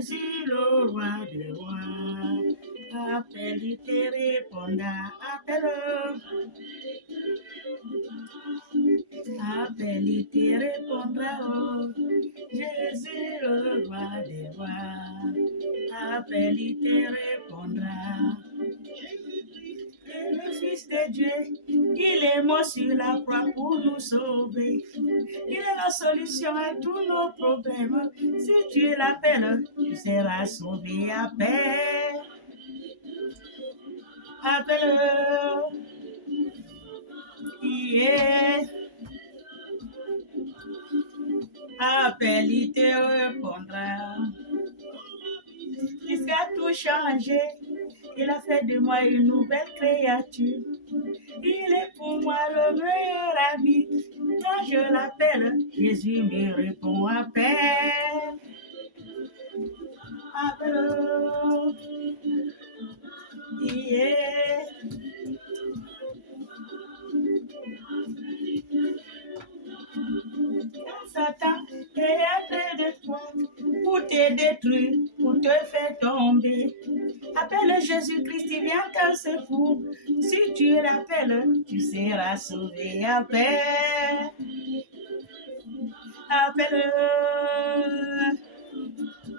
Jésus, le roi des rois. Appelle, il te répondra. Appelle. Appelle, il te répondra. Oh. Jésus, le roi des rois. Appelle, il te répondra. Et le Fils de Dieu, il est mort sur la croix pour nous sauver. Il est la solution à tous nos problèmes. Si tu l'appelles, tu seras sauvé. Appelle. Appelle. Yeah. Appelle, il te répondra. Jusqu'à tout changer, il a fait de moi une nouvelle créature. Il est pour moi le meilleur ami. Quand je l'appelle, Jésus me répond. Appelle. Appelle. Yeah. Satan est après de toi pour te détruire, pour te faire tomber. Appelle Jésus-Christ, il vient te secours. Si tu l'appelles, tu seras sauvé. Appelle. Appelle.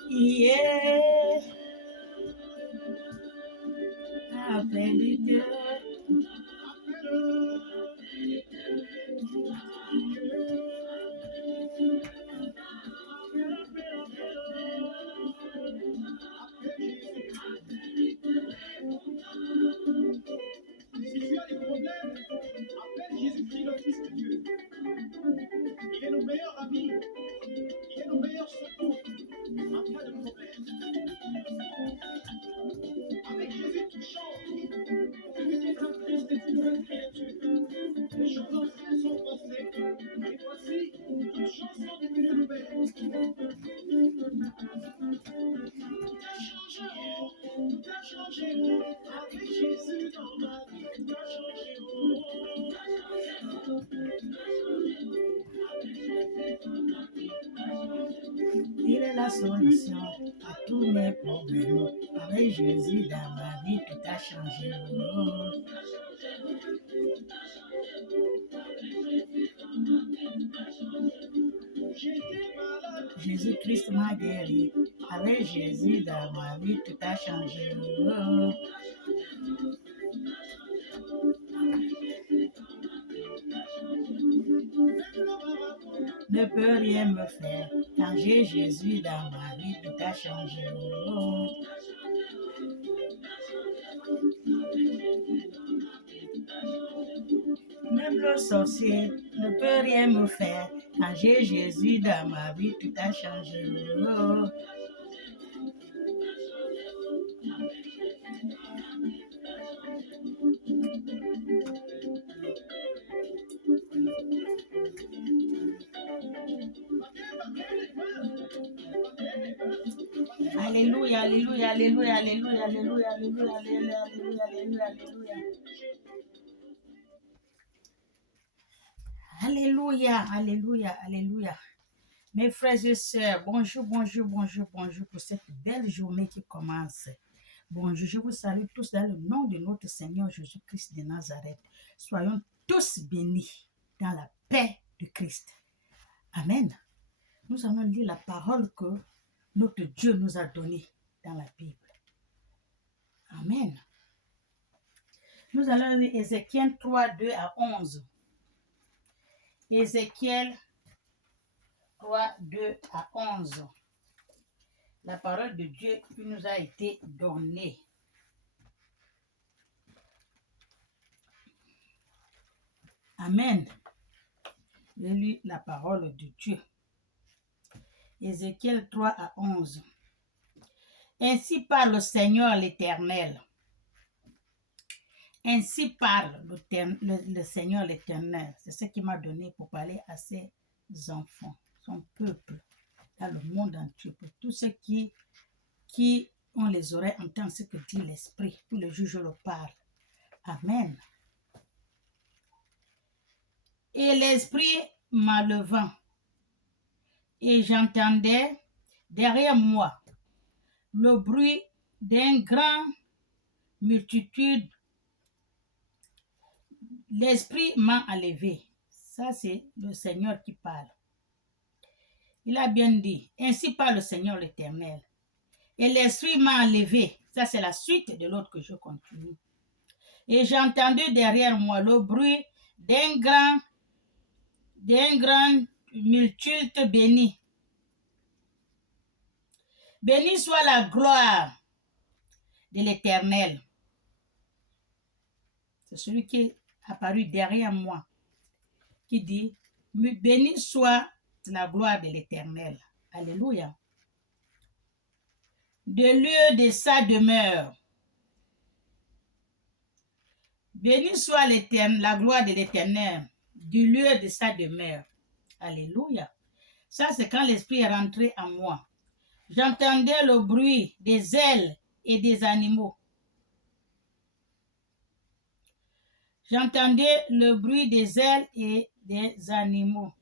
Yeah. Appelle Dieu. Si tu as des problèmes, appelle Jésus-Christ, le Fils de Dieu. Il est nos meilleurs amis. Il est nos meilleurs secours en cas de problème. Avec Jésus, tout change. Celui qui est en Christ est une nouvelle créature. Les choses anciennes sont passées. Et voici, toutes choses sont devenues nouvelles. Tout a changé, oh. Tout a changé, oh. Avec Jésus dans ma vie, tout a changé, oh. Il est la solution à tous mes problèmes. Avec Jésus dans ma vie, tout a changé. Oh. J'étais malade. Jésus-Christ m'a guéri. Avec Jésus dans ma vie, tout a changé. Oh. Ne peut rien me faire. Quand j'ai Jésus dans ma vie, tout a changé. Oh. Même le sorcier ne peut rien me faire. Quand j'ai Jésus dans ma vie, tout a changé. Oh. Alléluia, alléluia, alléluia, alléluia, alléluia, alléluia, alléluia, alléluia, alléluia, alléluia. Alléluia, alléluia, alléluia. Mes frères et sœurs, bonjour, bonjour, bonjour, bonjour pour cette belle journée qui commence. Bonjour, je vous salue tous dans le nom de notre Seigneur Jésus-Christ de Nazareth. Soyons tous bénis dans la paix de Christ. Amen. Nous allons lire la parole que notre Dieu nous a donnée dans la Bible. Amen. Nous allons lire Ézéchiel 3, 2 à 11. Ézéchiel 3, 2 à 11. La parole de Dieu qui nous a été donnée. Amen. Je lis la parole de Dieu. Ézéchiel 3 à 11. Ainsi parle le Seigneur l'Éternel. Ainsi parle le Seigneur l'Éternel. C'est ce qu'il m'a donné pour parler à ses enfants, son peuple, dans le monde entier, pour tous ceux qui ont les oreilles entendent ce que dit l'Esprit. Tous les jours, je le parle. Amen. Et l'Esprit m'enlevant, et j'entendais derrière moi le bruit d'une grande multitude. L'Esprit m'a enlevé. Ça, c'est le Seigneur qui parle. Il a bien dit, ainsi parle le Seigneur l'Éternel. Et l'Esprit m'a enlevé. Ça, c'est la suite de l'autre que je continue. Et j'ai entendu derrière moi le bruit d'une grande multitude bénie. Béni soit la gloire de l'Éternel. C'est celui qui est apparu derrière moi, qui dit, béni soit la gloire de l'Éternel. Alléluia. De lieu de sa demeure. Béni soit la gloire de l'Éternel, du lieu de sa demeure. Alléluia. Ça, c'est quand l'Esprit est rentré en moi. J'entendais le bruit des ailes et des animaux. J'entendais le bruit des ailes et des animaux.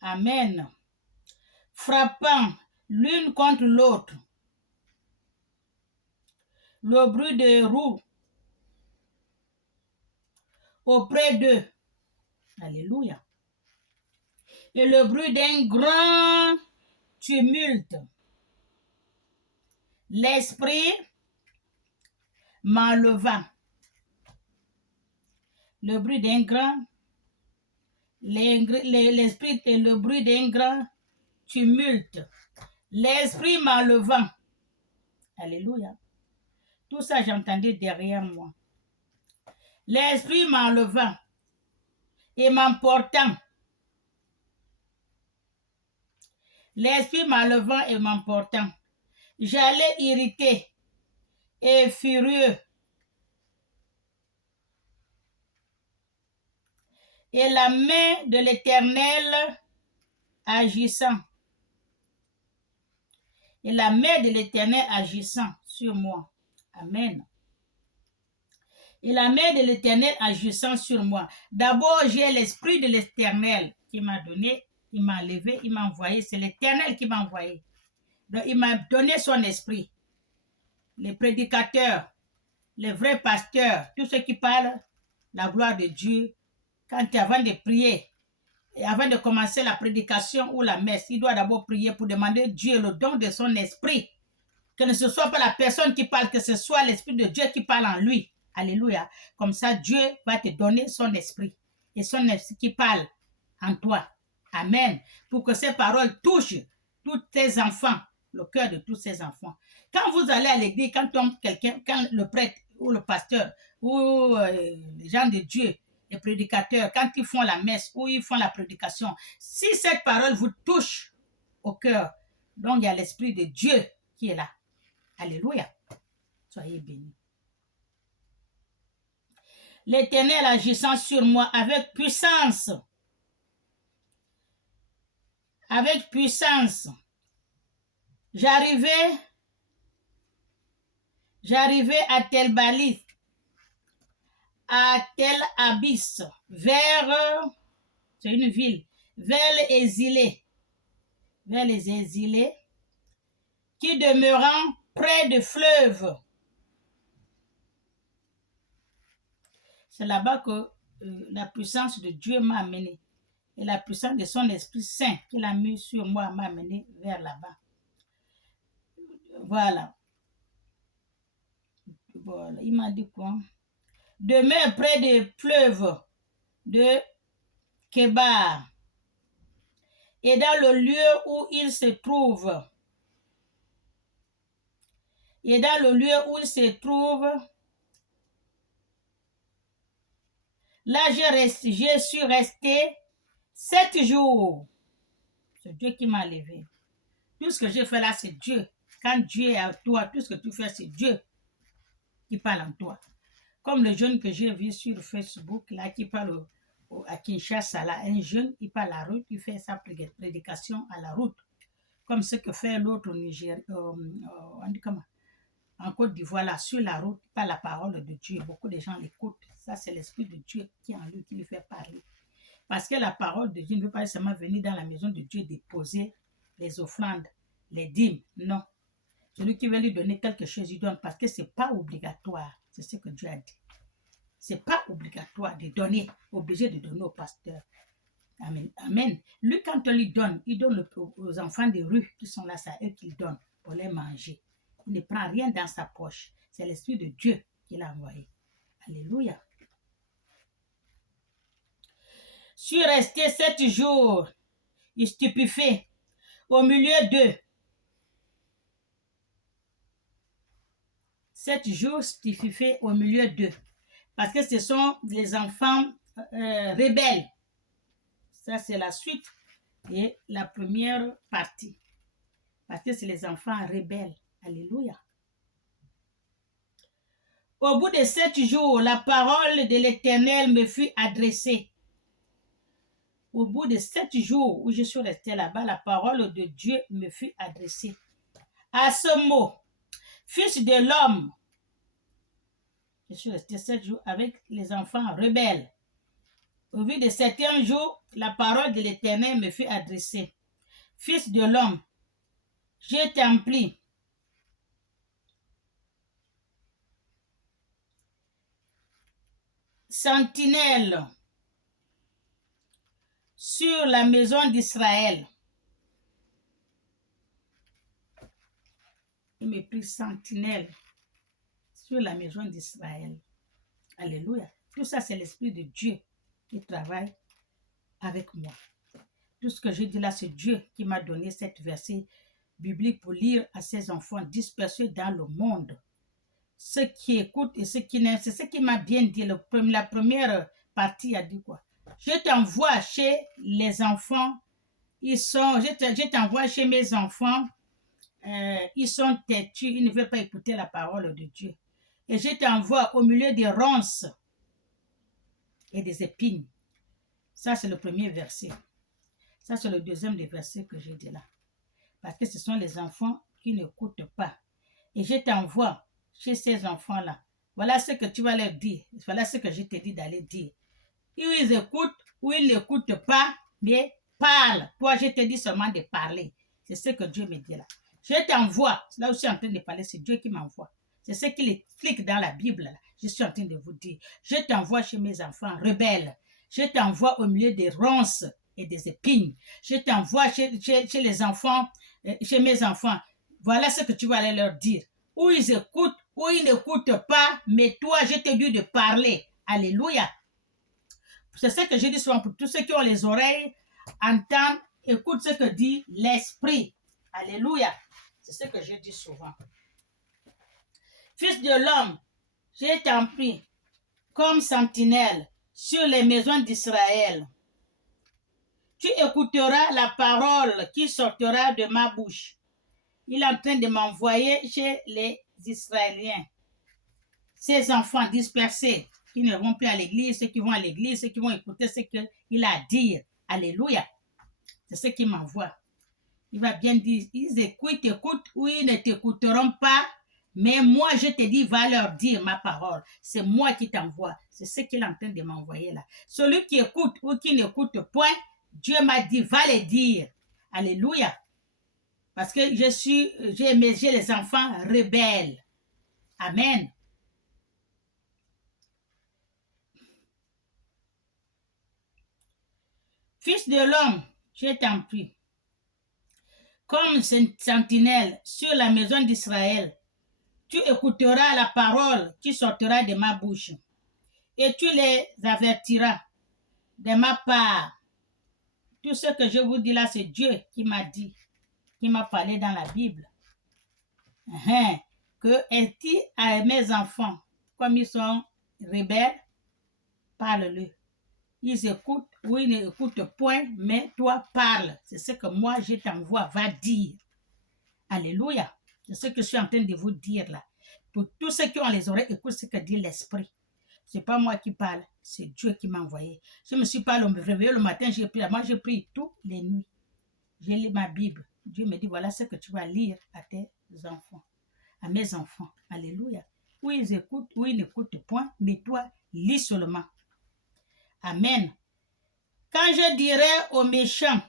Amen. Frappant l'une contre l'autre. Le bruit de roues auprès d'eux. Alléluia. Et le bruit d'un grand tumulte. L'Esprit m'enleva. Le bruit d'un grand, l'Esprit et le bruit d'un grand tumulte. L'Esprit m'enleva. Alléluia. Tout ça, j'entendais derrière moi. L'Esprit m'enleva et m'emportant. L'Esprit m'enlevant et m'emportant. J'allais irrité et furieux. Et la main de l'Éternel agissant. Et la main de l'Éternel agissant sur moi. Amen. Et la main de l'Éternel agissant sur moi. D'abord, j'ai l'Esprit de l'Éternel qui m'a donné, il m'a enlevé, il m'a envoyé. C'est l'Éternel qui m'a envoyé. Donc, il m'a donné son esprit. Les prédicateurs, les vrais pasteurs, tous ceux qui parlent la gloire de Dieu, quand avant de prier, et avant de commencer la prédication ou la messe, il doit d'abord prier pour demander Dieu le don de son esprit. Que ce ne soit pas la personne qui parle, que ce soit l'Esprit de Dieu qui parle en lui. Alléluia. Comme ça, Dieu va te donner son esprit. Et son esprit qui parle en toi. Amen. Pour que ces paroles touchent tous tes enfants, le cœur de tous ces enfants. Quand vous allez à l'église, quand le prêtre ou le pasteur ou les gens de Dieu, les prédicateurs, quand ils font la messe ou ils font la prédication, si cette parole vous touche au cœur, donc il y a l'Esprit de Dieu qui est là. Alléluia. Soyez bénis. L'Éternel agissant sur moi avec puissance. Avec puissance. J'arrivais à Tel Balis, à Tel Abyss, c'est une ville, vers les exilés, qui demeurant près de fleuves. C'est là-bas que la puissance de Dieu m'a amené. Et la puissance de son Esprit Saint qu'il a mis sur moi m'a amené vers là-bas. Voilà. Voilà. Il m'a dit quoi? Demeure près des fleuves de Kébar. Et dans le lieu où il se trouve. Et dans le lieu où il se trouve, là je suis resté 7 jours. C'est Dieu qui m'a levé. Tout ce que j'ai fait là, c'est Dieu. Quand Dieu est à toi, tout ce que tu fais, c'est Dieu qui parle en toi. Comme le jeune que j'ai vu sur Facebook, là, qui parle à Kinshasa, là, un jeune, il parle à la route, il fait sa prédication à la route. Comme ce que fait l'autre au Niger, en Côte d'Ivoire, là, sur la route, par la parole de Dieu. Beaucoup de gens l'écoutent. Ça, c'est l'Esprit de Dieu qui est en lui, qui lui fait parler. Parce que la parole de Dieu ne veut pas seulement venir dans la maison de Dieu déposer les offrandes, les dîmes. Non. Celui qui veut lui donner quelque chose, il donne parce que ce n'est pas obligatoire. C'est ce que Dieu a dit. Ce n'est pas obligatoire de donner, obligé de donner au pasteur. Amen. Amen. Lui, quand on lui donne, il donne aux enfants des rues qui sont là, c'est à eux qu'il donne pour les manger. Il ne prend rien dans sa poche. C'est l'Esprit de Dieu qui l'a envoyé. Alléluia. Je suis resté 7 jours stupéfait au milieu d'eux. 7 jours stupéfait au milieu d'eux. Parce que ce sont les enfants rebelles. Ça, c'est la suite et la première partie. Parce que c'est les enfants rebelles. Alléluia. Au bout de 7 jours, la parole de l'Éternel me fut adressée. Au bout de 7 jours où je suis resté là-bas, la parole de Dieu me fut adressée. À ce mot, fils de l'homme, je suis resté 7 jours avec les enfants rebelles. Au bout de 7e jour, la parole de l'Éternel me fut adressée. Fils de l'homme, je t'en prie, sentinelle sur la maison d'Israël. Il me prit sentinelle sur la maison d'Israël. Alléluia. Tout ça, c'est l'Esprit de Dieu qui travaille avec moi. Tout ce que je dis là, c'est Dieu qui m'a donné cette verset biblique pour lire à ses enfants dispersés dans le monde. Ceux qui écoutent et ceux qui n'aiment, c'est ce qui m'a bien dit. La première partie a dit quoi? Je t'envoie chez les enfants. Je t'envoie chez mes enfants. Ils sont têtus. Ils ne veulent pas écouter la parole de Dieu. Et je t'envoie au milieu des ronces et des épines. Ça, c'est le premier verset. Ça, c'est le deuxième des versets que j'ai dit là. Parce que ce sont les enfants qui n'écoutent pas. Et je t'envoie chez ces enfants-là. Voilà ce que tu vas leur dire. Voilà ce que je t'ai dit d'aller dire. Ou ils écoutent, ou ils n'écoutent pas, mais parle. Toi, je te dis seulement de parler. C'est ce que Dieu me dit là. Je t'envoie. Là où je suis en train de parler, c'est Dieu qui m'envoie. C'est ce qu'il explique dans la Bible là. Je suis en train de vous dire. Je t'envoie chez mes enfants rebelles. Je t'envoie au milieu des ronces et des épines. Je t'envoie chez les enfants, chez mes enfants. Voilà ce que tu vas aller leur dire. Ou ils écoutent, ou ils n'écoutent pas, mais toi, je te dis de parler. Alléluia. C'est ce que je dis souvent pour tous ceux qui ont les oreilles, entendent, écoutent ce que dit l'Esprit. Alléluia. C'est ce que je dis souvent. Fils de l'homme, je t'en prie, comme sentinelle sur les maisons d'Israël. Tu écouteras la parole qui sortira de ma bouche. Il est en train de m'envoyer chez les Israéliens. Ces enfants dispersés, qui ne vont plus à l'église, ceux qui vont à l'église, ceux qui vont écouter ce qu'il a à dire. Alléluia. C'est ce qu'il m'envoie. Il va bien dire, ils écoutent ou ils ne t'écouteront pas, mais moi je te dis, va leur dire ma parole. C'est moi qui t'envoie. C'est ce qu'il est en train de m'envoyer là. Celui qui écoute ou qui n'écoute point, Dieu m'a dit, va les dire. Alléluia. Parce que j'ai les enfants rebelles. Amen. Fils de l'homme, je t'en prie, comme sentinelle sur la maison d'Israël, tu écouteras la parole qui sortira de ma bouche et tu les avertiras de ma part. Tout ce que je vous dis là, c'est Dieu qui m'a dit, qui m'a parlé dans la Bible. Que elle dit à mes enfants, comme ils sont rebelles, parle-le. Ils écoutent ou ils n'écoutent point, mais toi parle. C'est ce que moi je t'envoie, va dire. Alléluia. C'est ce que je suis en train de vous dire là. Pour tous ceux qui ont les oreilles, écoute ce que dit l'Esprit. Ce n'est pas moi qui parle, c'est Dieu qui m'a envoyé. Je ne me suis pas réveillé le matin, j'ai pris. Moi, j'ai pris toutes les nuits. J'ai lu ma Bible. Dieu me dit, voilà ce que tu vas lire à tes enfants, à mes enfants. Alléluia. Ou ils écoutent, ou ils n'écoutent point, mais toi, lis seulement. Amen. Quand je dirai aux méchants,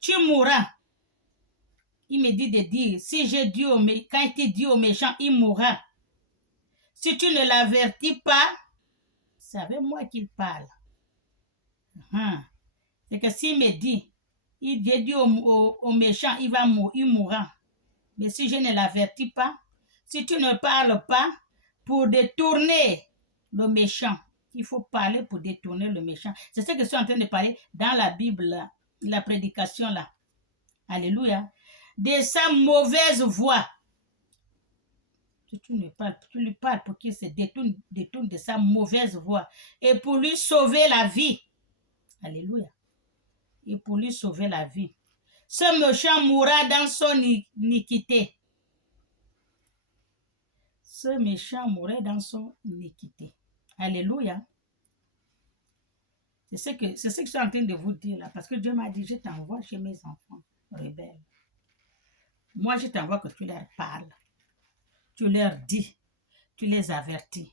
tu mourras, il me dit de dire, si j'ai dit quand il dit au méchant, il mourra. Si tu ne l'avertis pas, c'est avec moi qu'il parle. C'est que s'il me dit, il dit au méchant, il mourra. Mais si je ne l'avertis pas, si tu ne parles pas pour détourner le méchant, il faut parler pour détourner le méchant. C'est ce que je suis en train de parler dans la Bible, là, la prédication là. Alléluia. De sa mauvaise voix. Tu lui parles pour qu'il se détourne de sa mauvaise voix et pour lui sauver la vie. Alléluia. Et pour lui sauver la vie. Ce méchant mourra dans son iniquité. Ce méchant mourra dans son iniquité. Alléluia. C'est ce que je suis en train de vous dire là. Parce que Dieu m'a dit, je t'envoie chez mes enfants rebelles. Moi, je t'envoie que tu leur parles. Tu leur dis. Tu les avertis.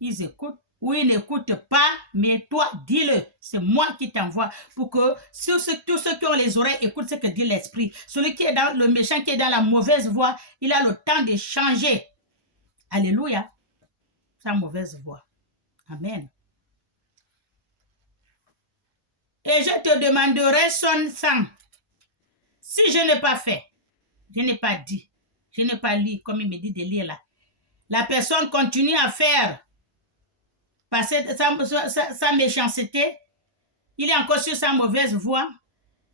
Ils écoutent ou ils n'écoutent pas, mais toi, dis-le. C'est moi qui t'envoie pour que tous ceux qui ont les oreilles écoutent ce que dit l'esprit. Celui qui est dans le méchant, qui est dans la mauvaise voie, il a le temps de changer. Alléluia. Sa mauvaise voie. Amen. Et je te demanderai son sang. Si je n'ai pas fait, je n'ai pas dit, je n'ai pas lu comme il me dit de lire là. La personne continue à faire passer sa méchanceté, il est encore sur sa mauvaise voie,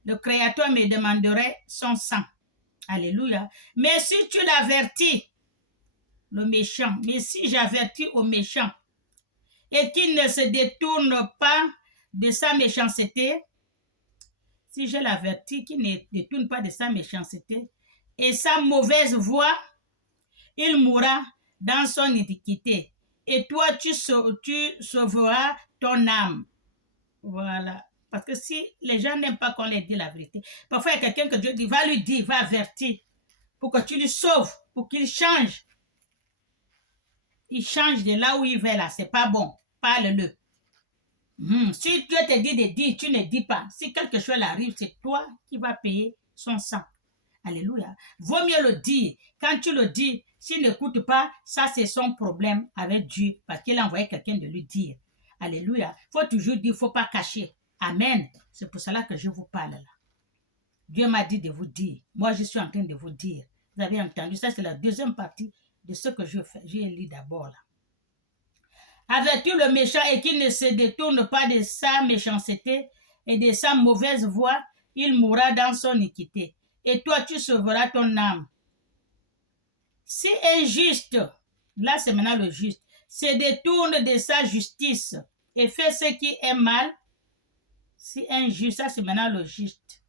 le Créateur me demanderait son sang. Alléluia. Mais si tu l'avertis, le méchant, mais si j'avertis au méchant et qu'il ne se détourne pas de sa méchanceté, si je l'avertis qu'il ne détourne pas de sa méchanceté et sa mauvaise voie, il mourra dans son iniquité. Et toi, tu sauveras ton âme. Voilà. Parce que si les gens n'aiment pas qu'on leur dise la vérité, parfois il y a quelqu'un que Dieu dit, va lui dire, va avertir, pour que tu lui sauves, pour qu'il change. Il change de là où il va là, c'est pas bon. Parle-le. Si Dieu te dit de dire, tu ne dis pas. Si quelque chose arrive, c'est toi qui vas payer son sang. Alléluia. Vaut mieux le dire. Quand tu le dis, s'il n'écoute pas, ça c'est son problème avec Dieu, parce qu'il a envoyé quelqu'un de lui dire. Alléluia. Il faut toujours dire, il ne faut pas cacher. Amen. C'est pour cela que je vous parle là. Dieu m'a dit de vous dire. Moi, je suis en train de vous dire. Vous avez entendu, ça c'est la deuxième partie de ce que j'ai lu d'abord là. Avertir le méchant et qu'il ne se détourne pas de sa méchanceté et de sa mauvaise voie, il mourra dans son iniquité. Et toi, tu sauveras ton âme. Si un juste, là c'est maintenant le juste, se détourne de sa justice et fait ce qui est mal, si un juste, ça c'est maintenant le juste,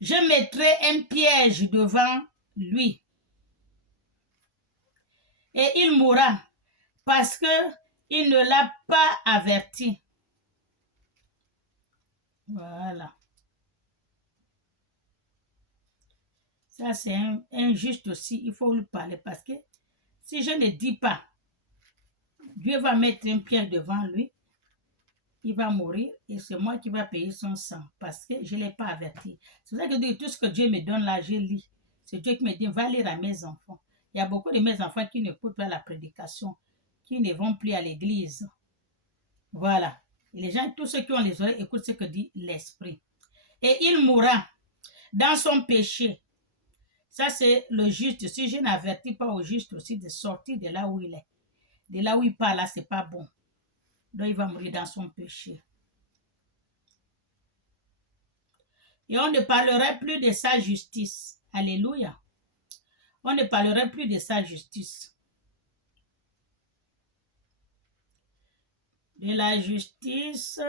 je mettrai un piège devant lui et il mourra parce qu'il ne l'a pas averti. Voilà. Ça, c'est injuste aussi. Il faut lui parler parce que si je ne dis pas, Dieu va mettre un piège devant lui. Il va mourir et c'est moi qui va payer son sang parce que je ne l'ai pas averti. C'est pour ça que tout ce que Dieu me donne là, je lis. C'est Dieu qui me dit, va lire à mes enfants. Il y a beaucoup de mes enfants qui n'écoutent pas la prédication, qui ne vont plus à l'église. Voilà. Et les gens, tous ceux qui ont les oreilles, écoutent ce que dit l'Esprit. Et il mourra dans son péché. Ça, c'est le juste. Si je n'avertis pas au juste aussi de sortir de là où il est, de là où il parle, là, c'est pas bon. Donc, il va mourir dans son péché. Et on ne parlerait plus de sa justice. Alléluia. On ne parlerait plus de sa justice. De la justice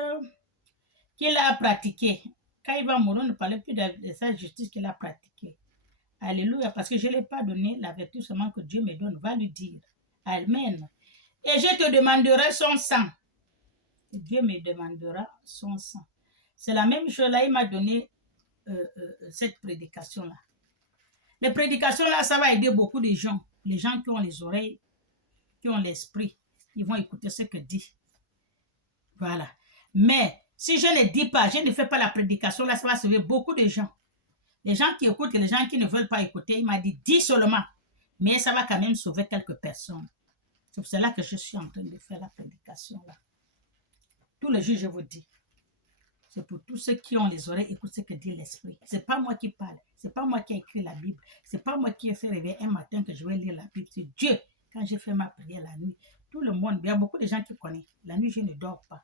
qu'il a pratiquée. Quand il va mourir, on ne parle plus de sa justice qu'il a pratiquée. Alléluia, parce que je ne l'ai pas donné l'avertissement que Dieu me donne. Va lui dire. Amen. Et je te demanderai son sang. Et Dieu me demandera son sang. C'est la même chose là, il m'a donné cette prédication-là. Les prédications-là, ça va aider beaucoup de gens. Les gens qui ont les oreilles, qui ont l'esprit, ils vont écouter ce que dit. Voilà. Mais si je ne dis pas, je ne fais pas la prédication, là, ça va sauver beaucoup de gens. Les gens qui écoutent et les gens qui ne veulent pas écouter, il m'a dit, dis seulement. Mais ça va quand même sauver quelques personnes. C'est pour cela que je suis en train de faire la prédication là. Tous les jours, je vous dis. C'est pour tous ceux qui ont les oreilles, écoute ce que dit l'Esprit. Ce n'est pas moi qui parle. Ce n'est pas moi qui ai écrit la Bible. Ce n'est pas moi qui ai fait rêver un matin que je vais lire la Bible. C'est Dieu. Quand j'ai fait ma prière la nuit, tout le monde, il y a beaucoup de gens qui connaissent. La nuit, je ne dors pas.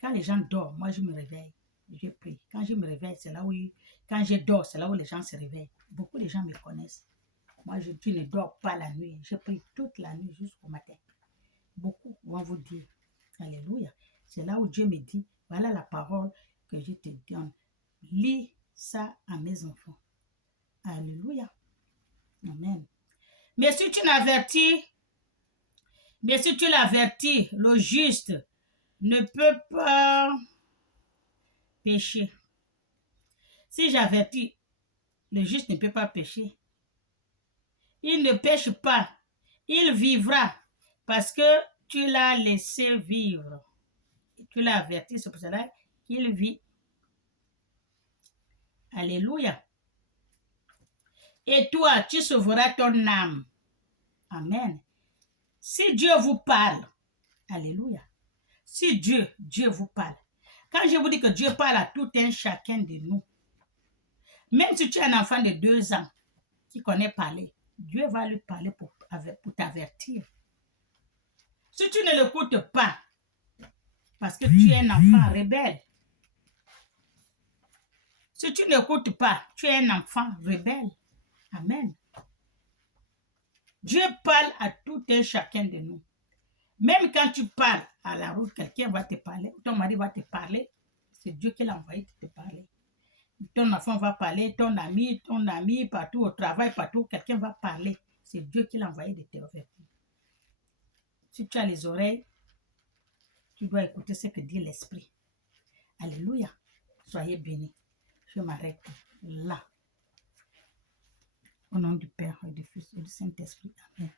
Quand les gens dorment, moi, je me réveille. Je prie. Quand je me réveille, c'est là où... Quand je dors, c'est là où les gens se réveillent. Beaucoup de gens me connaissent. Moi, je ne dors pas la nuit. Je prie toute la nuit jusqu'au matin. Beaucoup vont vous dire. Alléluia. C'est là où Dieu me dit, voilà la parole que je te donne. Lis ça à mes enfants. Alléluia. Amen. Mais si tu l'avertis, le juste ne peut pas pécher. Si j'avertis, le juste ne peut pas pécher. Il ne pêche pas. Il vivra parce que tu l'as laissé vivre. Tu l'as averti, c'est pour cela qu'il vit. Alléluia. Et toi, tu sauveras ton âme. Amen. Si Dieu vous parle, alléluia. Si Dieu vous parle. Quand je vous dis que Dieu parle à tout un chacun de nous, même si tu es un enfant de 2 ans qui connaît parler, Dieu va lui parler pour t'avertir. Si tu ne l'écoutes pas, parce que tu es un enfant rebelle, si tu n'écoutes pas, tu es un enfant rebelle. Amen. Dieu parle à tout un chacun de nous. Même quand tu parles à la route, quelqu'un va te parler, ton mari va te parler, c'est Dieu qui l'a envoyé de te parler. Ton enfant va parler, ton ami, partout au travail, partout, quelqu'un va parler. C'est Dieu qui l'a envoyé de te avertir. Si tu as les oreilles, tu dois écouter ce que dit l'Esprit. Alléluia. Soyez bénis. Je m'arrête là. Au nom du Père et du Fils et du Saint-Esprit. Amen.